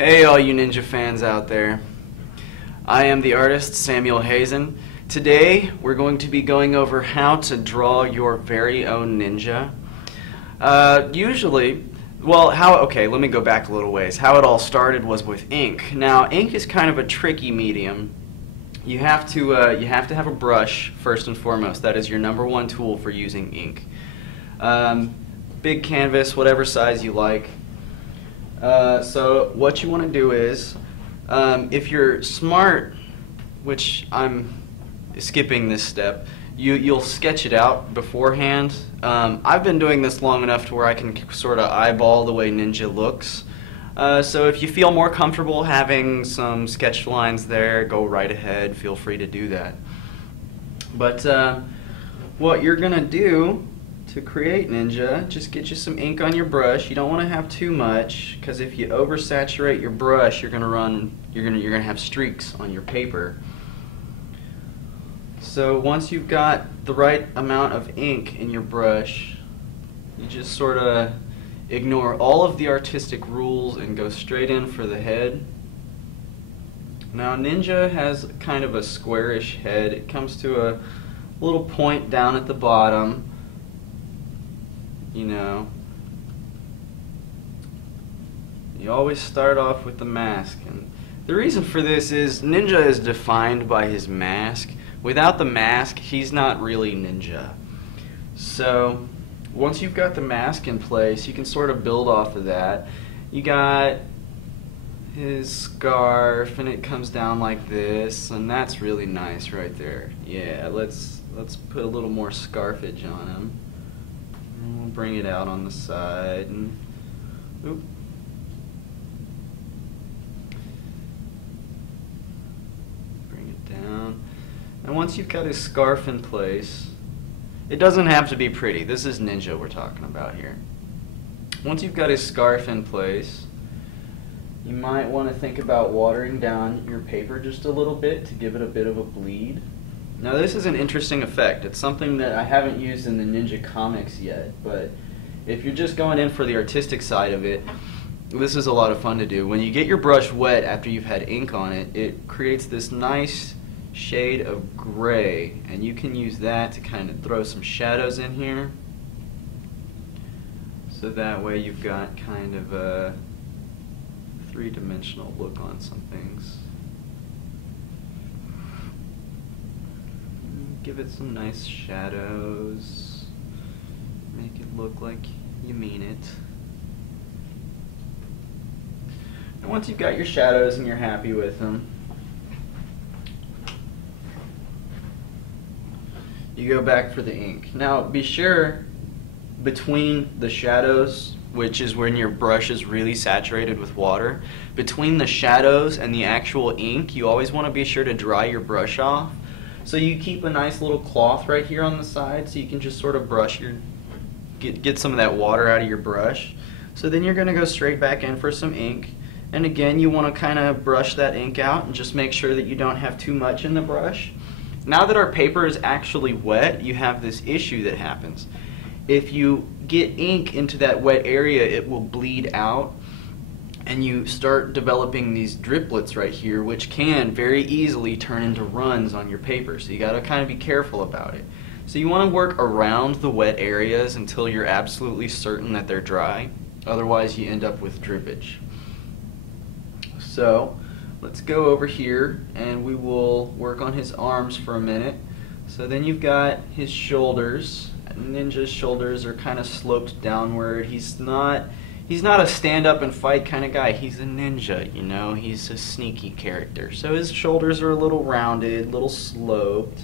Hey all you ninja fans out there. I am the artist Samuel Hazen. Today we're going to be going over how to draw your very own ninja. Okay, let me go back a little ways. How it all started was with ink. Now ink is kind of a tricky medium. You have to have a brush first and foremost. That is your number one tool for using ink. Big canvas, whatever size you like. So what you want to do is, if you're smart, which I'm skipping this step, you'll sketch it out beforehand. I've been doing this long enough to where I can sort of eyeball the way ninja looks. So if you feel more comfortable having some sketch lines there, go right ahead, feel free to do that. But what you're going to do to create ninja, just get you some ink on your brush. You don't want to have too much, because if you oversaturate your brush, you're gonna have streaks on your paper. So once you've got the right amount of ink in your brush, you just sort of ignore all of the artistic rules and go straight in for the head. Now ninja has kind of a squarish head. It comes to a little point down at the bottom. You know, you always start off with the mask, and the reason for this is ninja is defined by his mask. Without the mask, he's not really ninja. So once you've got the mask in place, you can sort of build off of that. You got his scarf, and it comes down like this, and that's really nice right there. Yeah, let's put a little more scarfage on him. And we'll bring it out on the side, and oop. Bring it down. And once you've got his scarf in place, it doesn't have to be pretty. This is ninja we're talking about here. Once you've got his scarf in place, you might want to think about watering down your paper just a little bit to give it a bit of a bleed. Now this is an interesting effect. It's something that I haven't used in the ninja comics yet, but if you're just going in for the artistic side of it, this is a lot of fun to do. When you get your brush wet after you've had ink on it, it creates this nice shade of gray, and you can use that to kind of throw some shadows in here. So that way you've got kind of a three-dimensional look on some things. Give it some nice shadows. Make it look like you mean it. And once you've got your shadows and you're happy with them, you go back for the ink. Now be sure between the shadows, which is when your brush is really saturated with water, between the shadows and the actual ink, you always want to be sure to dry your brush off. So you keep a nice little cloth right here on the side, so you can just sort of brush get some of that water out of your brush. So then you're going to go straight back in for some ink, and again you want to kind of brush that ink out and just make sure that you don't have too much in the brush. Now that our paper is actually wet, you have this issue that happens. If you get ink into that wet area, it will bleed out, and you start developing these driplets right here, which can very easily turn into runs on your paper. So you got to kind of be careful about it. So you want to work around the wet areas until you're absolutely certain that they're dry. Otherwise you end up with drippage. So let's go over here and we will work on his arms for a minute. So then you've got his shoulders. Ninja's shoulders are kind of sloped downward. He's not a stand up and fight kind of guy. He's a ninja, you know. He's a sneaky character. So his shoulders are a little rounded, a little sloped.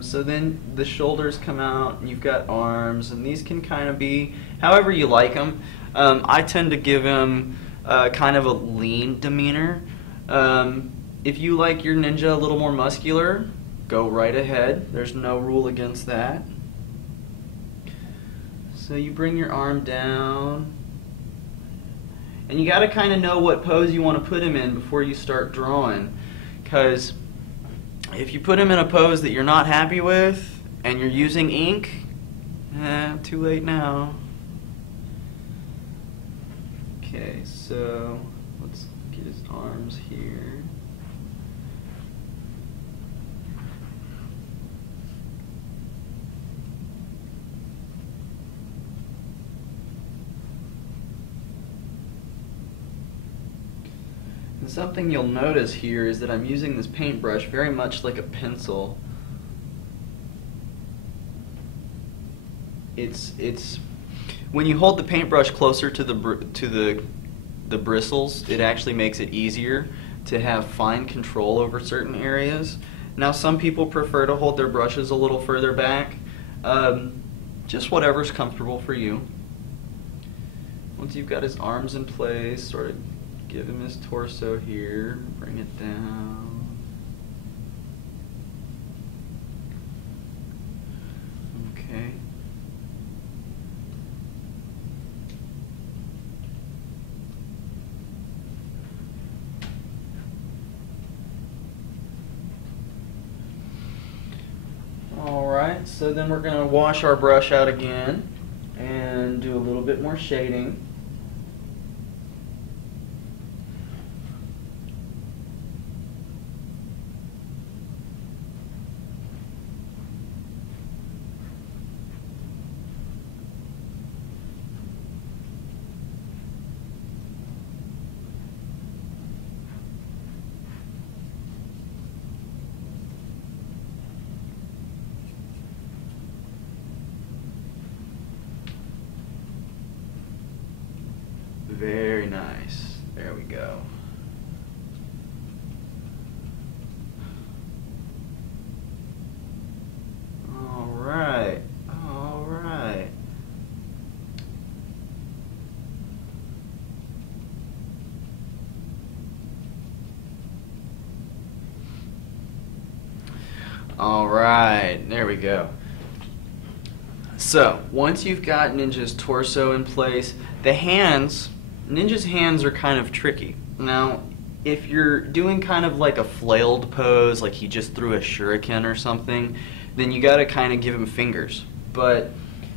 So then the shoulders come out, and you've got arms, and these can kind of be however you like them. I tend to give him kind of a lean demeanor. If you like your ninja a little more muscular, go right ahead. There's no rule against that. So you bring your arm down, and you got to kind of know what pose you want to put him in before you start drawing, because if you put him in a pose that you're not happy with and you're using ink, too late now. Okay, so let's get his arms here. And something you'll notice here is that I'm using this paintbrush very much like a pencil. It's when you hold the paintbrush closer to the bristles, it actually makes it easier to have fine control over certain areas. Now, some people prefer to hold their brushes a little further back. Just whatever's comfortable for you. Once you've got his arms in place, sort of give him his torso here, bring it down. Okay. Alright, so then we're going to wash our brush out again and do a little bit more shading. Very nice. There we go. All right. All right. All right. There we go. So, once you've got Ninja's torso in place, the hands, Ninja's hands are kind of tricky. Now, if you're doing kind of like a flailed pose, like he just threw a shuriken or something, then you gotta kind of give him fingers. But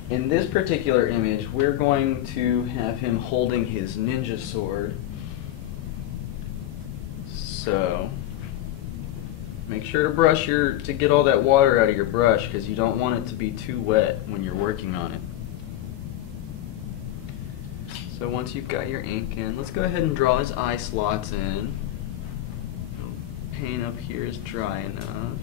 in this particular image, we're going to have him holding his ninja sword. So, make sure to get all that water out of your brush, because you don't want it to be too wet when you're working on it. So once you've got your ink in, let's go ahead and draw his eye slots in. Paint up here is dry enough.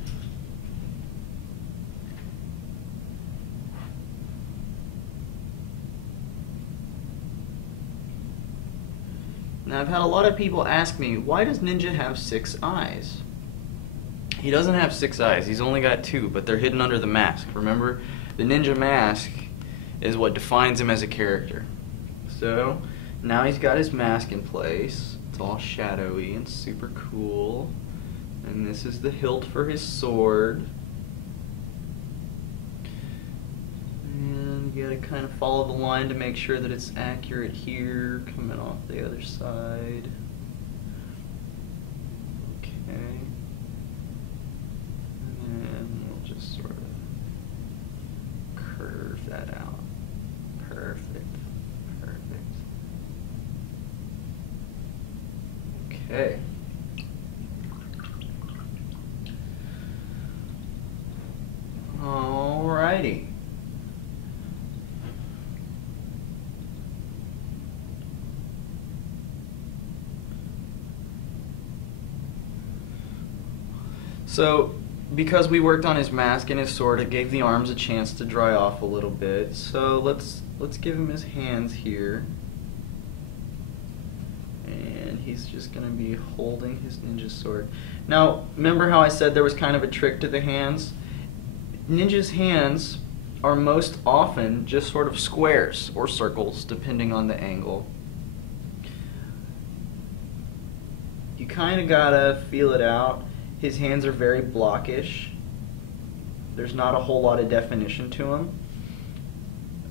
Now, I've had a lot of people ask me, why does Ninja have 6 eyes? He doesn't have 6 eyes, he's only got 2, but they're hidden under the mask. Remember, the Ninja mask is what defines him as a character. So, now he's got his mask in place. It's all shadowy and super cool. And this is the hilt for his sword. And you gotta kind of follow the line to make sure that it's accurate here, coming off the other side. Okay. And then we'll just sort of curve that out. Perfect. Okay. Alrighty. So, because we worked on his mask and his sword, it gave the arms a chance to dry off a little bit. So let's give him his hands here. He's just going to be holding his ninja sword. Now, remember how I said there was kind of a trick to the hands? Ninja's hands are most often just sort of squares or circles, depending on the angle. You kind of got to feel it out. His hands are very blockish. There's not a whole lot of definition to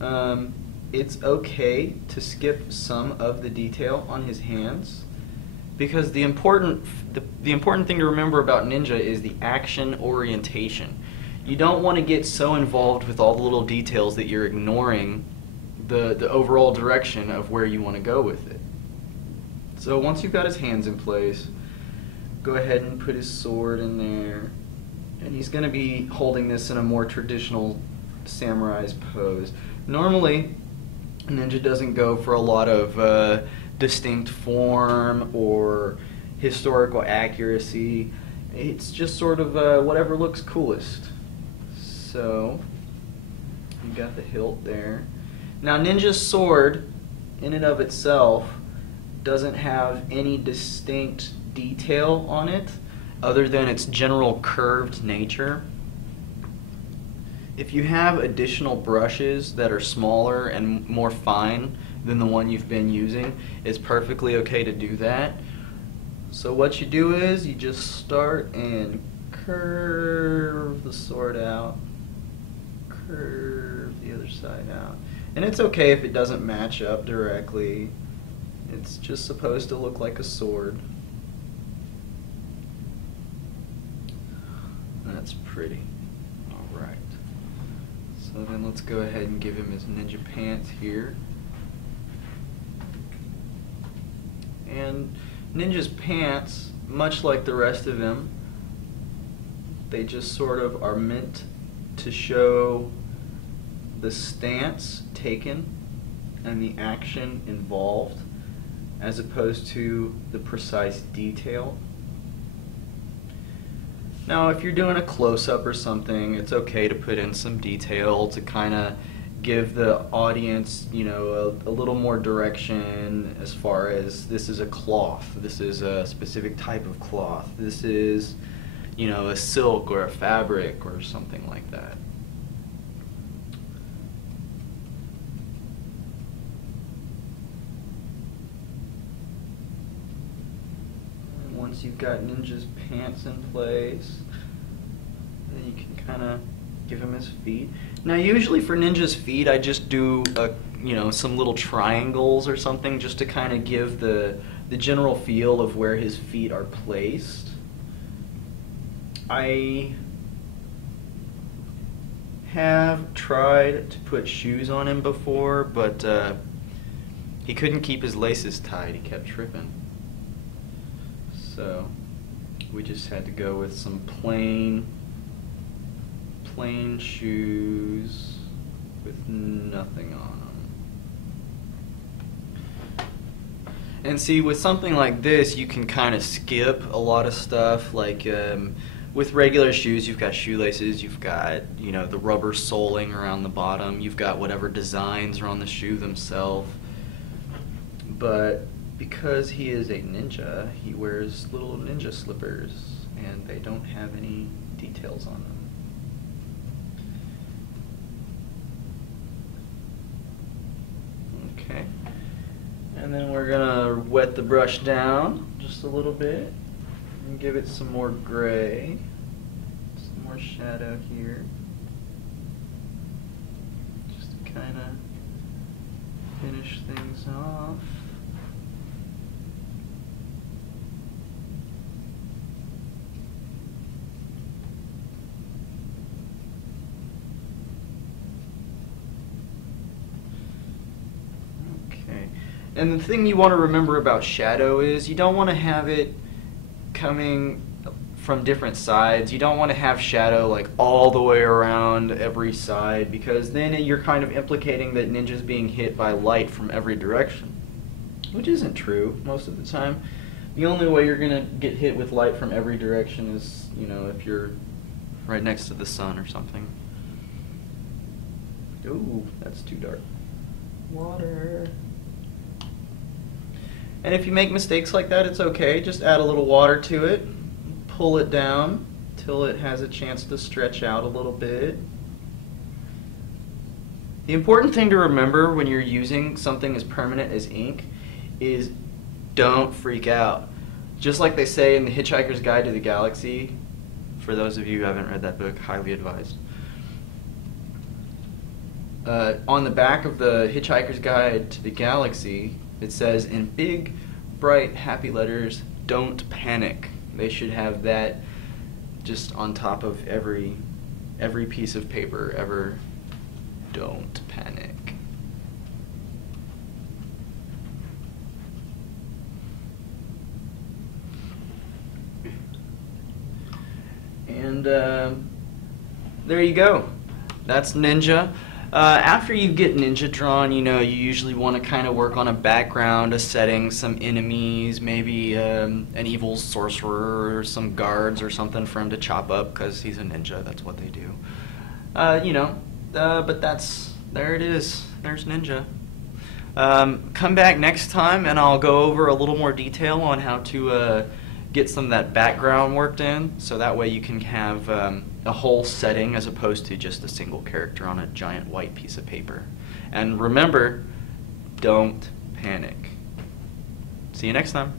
them. It's okay to skip some of the detail on his hands, because the important thing to remember about Ninja is the action orientation. You don't want to get so involved with all the little details that you're ignoring the overall direction of where you want to go with it. So once you've got his hands in place, go ahead and put his sword in there. And he's going to be holding this in a more traditional samurai's pose. Normally, a ninja doesn't go for a lot of distinct form or historical accuracy. It's just sort of whatever looks coolest. So, you got the hilt there. Now, ninja's sword, in and of itself, doesn't have any distinct detail on it other than its general curved nature. If you have additional brushes that are smaller and more fine than the one you've been using, it's perfectly okay to do that. So what you do is you just start and curve the sword out, curve the other side out. And it's okay if it doesn't match up directly. It's just supposed to look like a sword. That's pretty. Alright. So then let's go ahead and give him his ninja pants here. And ninja's pants, much like the rest of him, they just sort of are meant to show the stance taken and the action involved, as opposed to the precise detail. Now, if you're doing a close-up or something, it's okay to put in some detail to kind of give the audience, you know, a little more direction as far as this is a cloth, this is a specific type of cloth, this is, you know, a silk or a fabric or something like that. Once you've got ninja's pants in place, then you can kind of give him his feet. Now usually for ninja's feet I just do some little triangles or something just to kind of give the general feel of where his feet are placed. I have tried to put shoes on him before, but he couldn't keep his laces tied, he kept tripping. So we just had to go with some plain shoes with nothing on them. And see, with something like this, you can kind of skip a lot of stuff. Like with regular shoes, you've got shoelaces, you've got, you know, the rubber soling around the bottom, you've got whatever designs are on the shoe themselves. But because he is a ninja, he wears little ninja slippers, and they don't have any details on them. Okay, and then we're gonna wet the brush down just a little bit and give it some more gray, some more shadow here, just to kind of finish things off. And the thing you want to remember about shadow is you don't want to have it coming from different sides. You don't want to have shadow like all the way around every side, because then you're kind of implicating that ninja's being hit by light from every direction, which isn't true most of the time. The only way you're going to get hit with light from every direction is, you know, if you're right next to the sun or something. Ooh, that's too dark. Water. And if you make mistakes like that, it's okay. Just add a little water to it, pull it down till it has a chance to stretch out a little bit. The important thing to remember when you're using something as permanent as ink is don't freak out. Just like they say in The Hitchhiker's Guide to the Galaxy, for those of you who haven't read that book, highly advised. On the back of the Hitchhiker's Guide to the Galaxy, it says in big, bright, happy letters, "Don't panic." They should have that just on top of every piece of paper ever. Don't panic. And there you go. That's Ninja. After you get Ninja drawn, you know, you usually want to kind of work on a background, a setting, some enemies, maybe an evil sorcerer or some guards or something for him to chop up because he's a ninja. That's what they do. You know, but there it is. There's Ninja. Come back next time and I'll go over a little more detail on how to get some of that background worked in, so that way you can have a whole setting as opposed to just a single character on a giant white piece of paper. And remember, don't panic. See you next time.